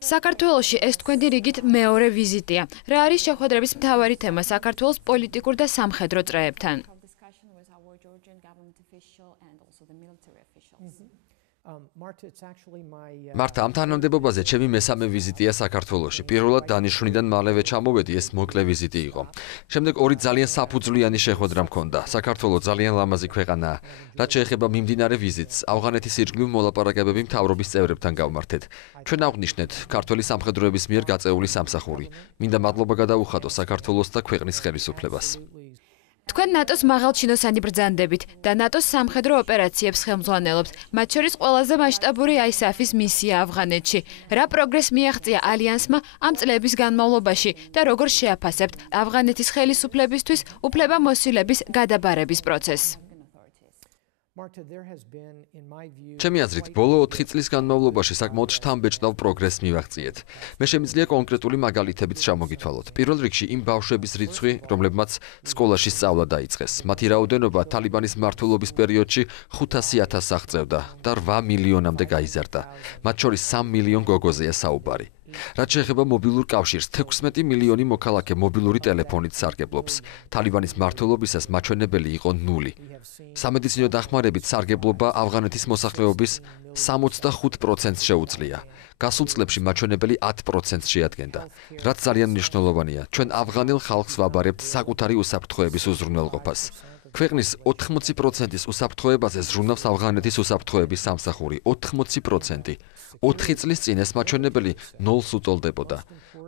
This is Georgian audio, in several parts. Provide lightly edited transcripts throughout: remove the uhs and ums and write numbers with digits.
საქართველოში ეს თქვენი რიგით მეორე ვიზიტია. რა არის შეხვედრების მთავარი თემა საქართველოს პოლიტიკურ და სამხედრო წრეებთან? მართა, ამ თანამდებობაზე ჩემი მესამე ვიზიტია საქართველოში. პირველად დანიშვნიდან მალევე ჩამოვედი, ეს მოკლე ვიზიტი იყო. შემდეგ ორი ძალიან საფუძვლიანი შეხვედრა მქონდა. საქართველოს ძალიან ლამაზი ქვეყანაა. რაც შეეხება მიმდინარე ვიზიტს, ავღანეთის ირგვლივ მოლაპარაკებები მთავრობის წევრებთან გავმართეთ. ჩვენ აღვნიშნეთ ქართველი სამხედროების მიერ გაწეული სამსახური. მინდა მადლობა გადაუხადო საქართველოს და ქვეყნის ხელისუფლებას. თქვენ ნატოს მაღალჩინოსანი ბრძანდებით და ნატოს სამხედრო ოპერაციებს ხელმძღვანელობთ, მათ შორის ყველაზე მასშტაბური ISAF-ის მისია ავღანეთში. რა პროგრესს მიაღწია ალიანსმა ამ წლების განმავლობაში და როგორ შეაფასებთ ავღანეთის ხელისუფლებისთვის უფლებამოსილების გადაბარების პროცესს? ჩემი აზრით, ბოლო 4 წლის განმავლობაში საკმაოდ შთამბეჭდავ პროგრესს მივაღწიეთ. მე შემიძლია კონკრეტული მაგალითებით ჩამოგითვალოთ. პირველ რიგში იმ ბავშვების რიცხვი, რომლებმაც სკოლაში სწავლა დაიწყეს. მათი რაოდენობა თალიბანის მმართველობის პერიოდში 500,000-ს აღწევდა და 8 მილიონამდე გაიზარდა. მათ შორის 3 მილიონ გოგოზეა საუბარი. რაც შეეხება მობილურ კავშირს, 16 მილიონი მოქალაქე მობილური ტელეფონით სარგებლობს. თალიბანის მმართველობისას მაჩვენებელი იყო 0. სამედიცინო დახმარებით სარგებლობა ავღანეთის მოსახლეობის 65%-ს შეუძლია. გასულ წლებში მაჩვენებელი 10%-ს შეადგენდა. რაც ძალიან მნიშვნელოვანია, ჩვენ ავღანელ ხალხს ვაბარებთ საკუთარი უსაფრთხოების უზრუნველყოფას. ქვეყნის 80%-ის უსაფრთხოებაზე ზრუნავს ავღანეთის უსაფრთხოების სამსახური. 80%. 4 წლის წინ ეს მაჩვენებელი 0-ს უტოლდებოდა.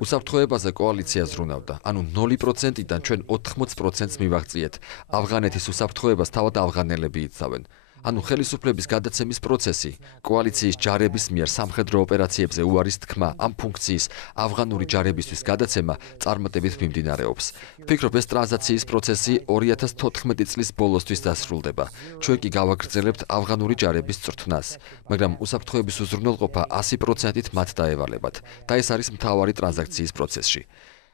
უსაფრთხოებაზე კოალიცია ზრუნავდა, ანუ 0%-დან ჩვენ 80%-ს მივაღწიეთ. ავღანეთის უსაფრთხოებას თავად ავღანელები იცავენ. ანუ ხელისუფლების გადაცემის პროცესი, კოალიციის ჯარების მიერ სამხედრო ოპერაციებზე უარის თქმა, ამ ფუნქციის ავღანური ჯარებისთვის გადაცემა წარმატებით მიმდინარეობს. ვფიქრობ, ეს ტრანზიციის პროცესი 2014 წლის ბოლოსთვის დასრულდება. ჩვენ კი გავაგრძელებთ ავღანური ჯარების წვრთნას, მაგრამ უსაფრთხოების უზრუნველყოფა 100%-ით მათ დაევალებათ და ეს არის მთავარი ტრანზაქციის პროცესში.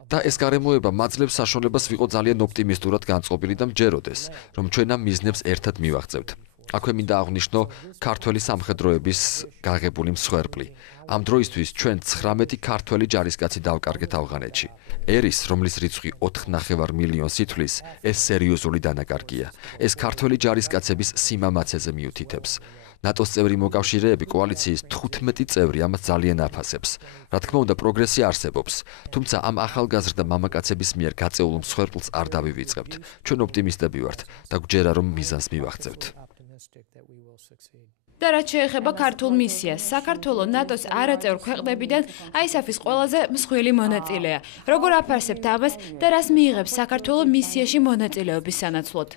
და ეს გარემოება მაძლევს საშუალებას ვიყო ძალიან ოპტიმისტურად განწყობილი და მჯეროდეს, რომ ჩვენ ამ მიზნებს ერთად მივაღწევთ. აქვე მინდა აღვნიშნო ქართველი სამხედროების გაღებული მსხვერპლი. ამ დროისთვის ჩვენ 19 ქართველი ჯარისკაცი დავკარგეთ ავღანეთში. ერის, რომლის რიცხვი 4,5 მილიონს ითვლის, ეს სერიოზული დანაკარგია. ეს ქართველი ჯარისკაცების სიმამაცეზე მიუთითებს. ნატოს წევრი მოკავშირეები კოალიციის 15 წევრი ამას ძალიან აფასებს. რა თქმა უნდა, პროგრესი არსებობს, თუმცა ამ ახალგაზრდა მამაკაცების მიერ გაწეულ მსხვერპლს არ დავივიწყებთ. ჩვენ ოპტიმისტები ვართ და გვჯერა, რომ მიზანს მივაღწევთ. და რაც შეეხება ქართულ მისიას, საქართველოს ნატოს არაწევრ ქვეყნებიდან ISAF-ის ყველაზე მსხვილი მონაწილეა. როგორ აფასებთ ამას და რას მიიღებს საქართველოს მისიაში მონაწილეობის სანაცვლოდ?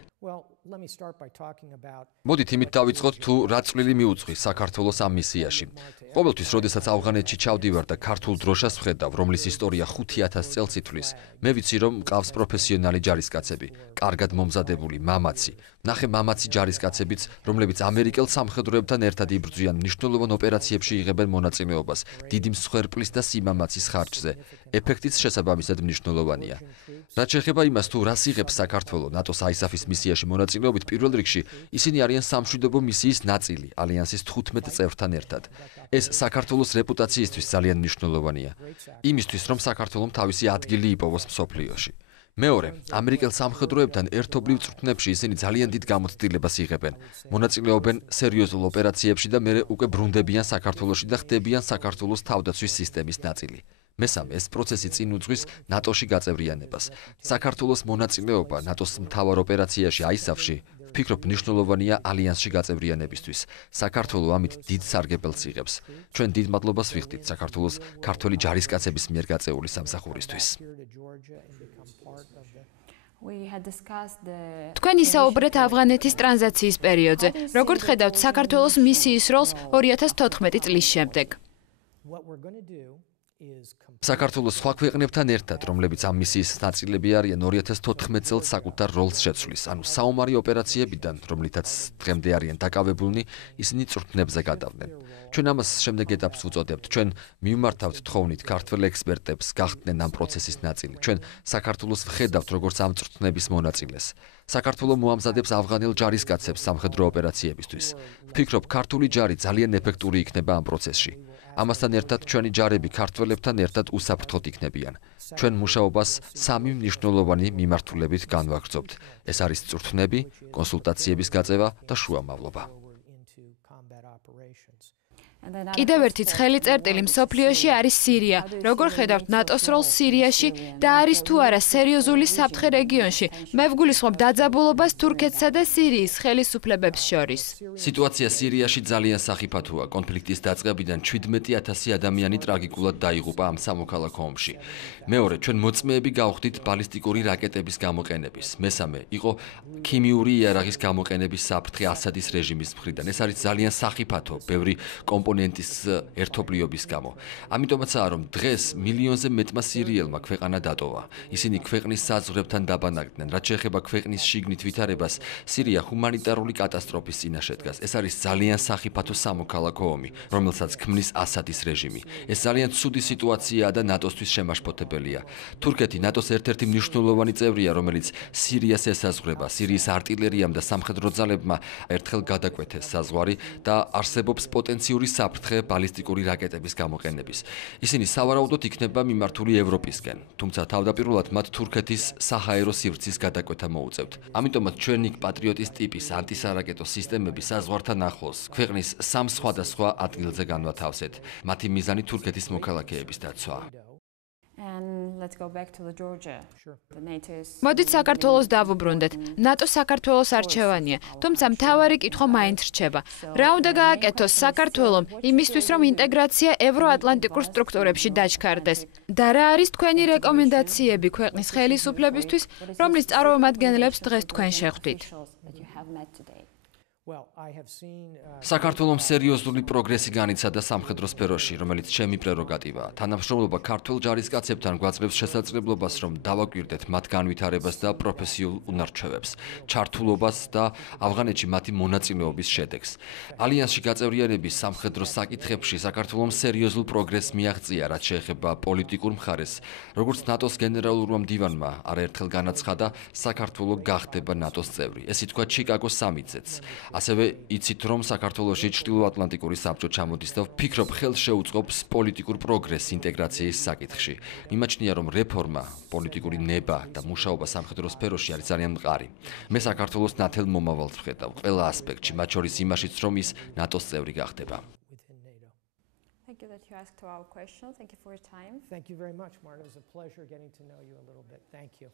მოდით იმით დავიწყოთ, თუ რა წვლილი მიუძღვის საქართველოს ამ მისიაში. ყოველთვის, როდესაც ავღანეთში ჩავდივარ და ქართულ დროშას ვხედავ, რომლის ისტორია 5000 წელს ითვლის, მე ვიცი, რომ მყავს პროფესიონალი ჯარისკაცები, კარგად მომზადებული, მამაცი. ნახე მამაცი ჯარისკაცებიც, რომლებიც ამერიკელ სამხედროებთან ერთად იბრძვიან მნიშვნელოვან ოპერაციებში იღებენ მონაწილეობას, დიდი მსხვერპლის და სიმამაცის ხარჯზე. ეფექტიც შესაბამისად მნიშვნელოვანია. რაც შეეხება იმას, თუ რას იღებს საქართველო ნატოს ISAF-ის მისიაში მონაწილეობით, პირველ რიგში ისინი არიან სამშვიდობო მისიის ნაწილი ალიანსის 15 წევრთან ერთად. ეს საქართველოს რეპუტაციისთვის ძალიან მნიშვნელოვანია. იმისთვის, რომ საქართველომ თავისი ადგილი იპოვოს მსოფლიოში. მეორე, ამერიკელ სამხედროებთან ერთობლივ წვრთნებში ისინი ძალიან დიდ გამოცდილებას იღებენ. მონაწილეობენ სერიოზულ ოპერაციებში და მერე უკვე ბრუნდებიან საქართველოში და ხდებიან საქართველოს თავდაცვის სისტემის ნაწილი. მესამე, ეს პროცესი წინ უძღვის ნატოში გაწევრიანებას. საქართველოს მონაწილეობა ნატოს მთავარ ოპერაციაში ISAF-ში ვფიქრობ მნიშვნელოვანია ალიანსში გაწევრიანებისთვის. საქართველო ამით დიდ სარგებელს იღებს. ჩვენ დიდ მადლობას ვიხდით საქართველოს ქართველი ჯარისკაცების მიერ გაწეული სამსახურისთვის. თქვენ ისაუბრეთ ავღანეთის ტრანზიციის პერიოდზე. როგორ ხედავთ საქართველოს მისიის როლს 2014 წლის შემდეგ? საქართველოს სხვა ქვეყნებთან ერთად, რომლებიც ამ მისიის ნაწილები არიან, 2014 წელს საკუთარ როლს შეცვლის, ანუ საომარი ოპერაციებიდან, რომლითაც დღემდე არიან დაკავებულნი, ისინი წვრთნებზე გადავდნენ. ჩვენ ამას შემდეგ ეტაპს ვუწოდებთ. ჩვენ მივმართავთ თხოვნით ქართველ ექსპერტებს, გახდნენ ამ პროცესის ნაწილი. ჩვენ საქართველოს ვხედავთ როგორც ამ წვრთნების მონაწილეს. საქართველო მოამზადებს ავღანელ ჯარისკაცებს სამხედრო ოპერაციებისთვის. ვფიქრობ, ქართული ჯარი ძალიან ეფექტური იქნება ამ პროცესში. ამასთან ერთად ჩვენი ჯარები ქართველებთან ერთად უსაფრთხოდ იქნებიან. ჩვენ მუშაობას სამი მნიშვნელოვანი მიმართულებით განვაგრძობთ. ეს არის წვრთნები, კონსულტაციების გაწევა და შუამავლობა. კიდევ ერთი ცხელი წერტილი მსოფლიოში არის სირია. როგორ ხედავთ ნატოს როლს სირიაში და არის თუ არა სერიოზული საფრთხე რეგიონში? მე ვგულისხმობ დაძაბულობას თურქეთსა და სირიის ხელისუფლებებს შორის. სიტუაცია სირიაში ძალიან სახიფათოა. კონფლიქტის დაწყებიდან 17,000 ადამიანი ტრაგიკულად დაიღუპა ამ სამოქალაქო ომში. მეორე, ჩვენ მოწმეები გავხდით ბალისტიკური რაკეტების გამოყენების. მესამე, იყო ქიმიური იარაღის გამოყენების საფრთხე ასადის რეჟიმის მხრიდან. ეს არის ძალიან სახიფათო, ბევრი კომპონენტის ერთობლიობის გამო. ამიტომაცაა, რომ დღეს მილიონზე მეტმა სირიელმა ქვეყანა დატოვა. ისინი ქვეყნის საზღვრებთან დაბანაკდნენ. რაც შეეხება ქვეყნის შიგნით ვითარებას, სირია ჰუმანიტარული კატასტროფის წინაშე დგას. ეს არის ძალიან სახიფათო სამოქალაქო ომი, რომელსაც ქმნის ასადის რეჟიმი. ეს ძალიან ცუდი სიტუაციაა და ნატოსთვის შემაშფოთებელია. თურქეთი ნატოს ერთ-ერთი მნიშვნელოვანი წევრია, რომელიც სირიას ესაზღვრება. სირიის არტილერიამ და სამხედრო ძალებმა ერთხელ გადაკვეთეს საზღვარი და არსებობს პოტენციური საფრთხე ბალისტიკური რაკეტების გამოყენების. ისინი სავარაუდოდ იქნება მიმართული ევროპისკენ, თუმცა თავდაპირველად მათ თურქეთის საჰაერო სივრცის გადაკვეთა მოუწევთ. ამიტომაც ჩვენ იქ პატრიოტის ტიპის ანტისარაკეტო სისტემები საზღვართან ახლოს ქვეყნის სამ სხვადასხვა ადგილზე განვათავსეთ. მათი მიზანი თურქეთის მოქალაქეების დაცვა. მოდით საქართველოს დავუბრუნდეთ. ნატო საქართველოს არჩევანია, თუმცა მთავარი კითხვა მაინც რჩება. რა უნდა გააკეთოს საქართველომ იმისთვის, რომ ინტეგრაცია ევროატლანტიკურ სტრუქტურებში დაჩქარდეს? და რა არის თქვენი რეკომენდაციები ქვეყნის ხელისუფლებისთვის, რომლის წარმომადგენლებს დღეს თქვენ შეხვდით? საქართველოს სერიოზული პროგრესი განიცადა სამხედრო სფეროში, რომელიც ჩემი პრეროგატივაა. თანამშრომლობა ქართველ ჯარისკაცებთან გვაძლევს შესაძლებლობას, რომ დავაკვირდეთ მათ განვითარებას და პროფესიულ უნარჩვევებს, ჩართულობას და ავღანეთში მათი მონაწილეობის შედეგს. ალიანსში გაწევრიანების სამხედრო საკითხებში საქართველოს სერიოზულ პროგრესს მიაღწია, რაც შეეხება პოლიტიკურ მხარეს. როგორც ნატოს გენერალურმა მდივანმა არაერთხელ განაცხადა, საქართველო გახდება ნატოს წევრი. ეს ითქვა ჩიკაგოს სამიტზეც. ასევე იცით, რომ საქართველოში ჩრდილოატლანტიკური საბჭო ჩამოდის და ვფიქრობ, ხელს შეუწყობს პოლიტიკურ პროგრესს ინტეგრაციის საკითხში. მიმაჩნია, რომ რეფორმა, პოლიტიკური ნება და მუშაობა სამხედრო სფეროში არის ძალიან მყარი. მე საქართველოს ნათელ მომავალს ვხედავ ყველა ასპექტში, მათ შორის იმაშიც, რომ ის ნატოს წევრი გახდება. Thank you that you asked our question. Thank you for your time. Thank you very much, Marta. It was a pleasure getting to know you a little bit. Thank you.